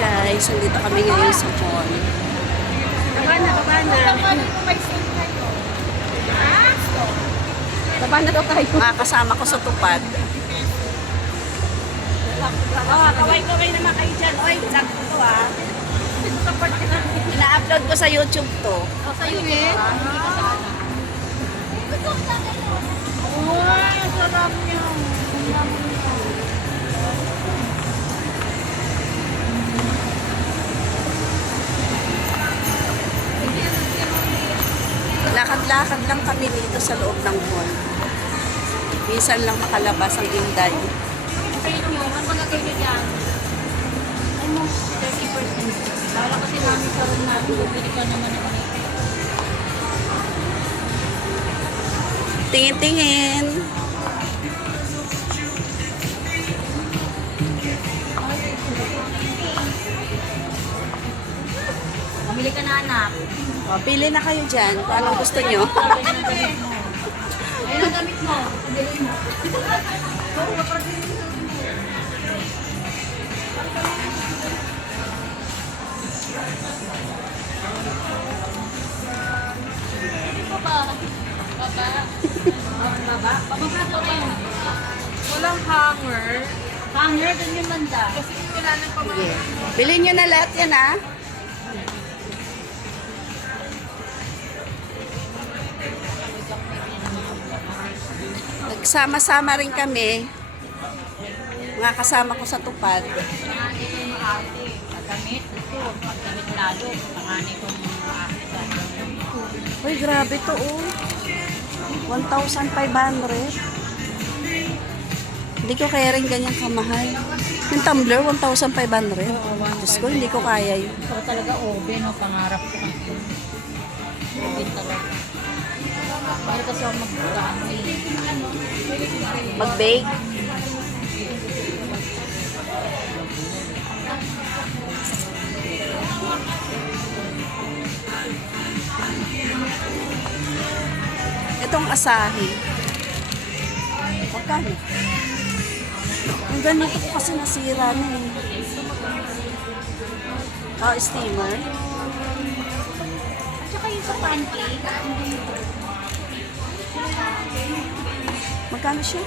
Guys, nandito kami ngayon sa mall. Kabana. Kabana daw tayo. Mga kasama ko sa tupad. Kaway-kaway naman kayo dyan. Oy, vlog ko to ah. Ina-upload ko sa YouTube to. Sa unit? Uy, ang sarap niya. Lakad-lakad lang kami dito sa loob ng mall. Minsan lang makalabas ang Inday. Kayo nyo, ang pagkakayo nyo dyan? Ano? 30%. Bala kasi namin sa room namin. Bumili ka naman ng Tingin-tingin. Bumili ka na anak. O, pili na kayo dyan kung anong gusto nyo. Ayun ang damit mo. Pabili mo. Bababa to rin. Walang hanger. Hanger dun yung banda. Kasi wala nang pamahal. Sige. Bilhin nyo na lahat yan, ha? Nagsama-sama rin kami. Mga kasama ko sa tupad. Pangani ko yung ate. Paggamit. Ito. Paggamit lalo. Pangani ko yung ate. Uy, grabe to, oh. 1,500. Hindi ko kaya rin ganyan kamahal. Yung tumbler, 1,500. Diyos ko, hindi ko kaya yun. So talaga oven o pangarap ko. Oven talaga. Mahal kasi ako mag-ano eh. Mag-bake. Itong asahi. Magkano? Yung ganito ko kasi nasira na eh. Oh, steamer. At saka yung sa pancake. Magkano siya?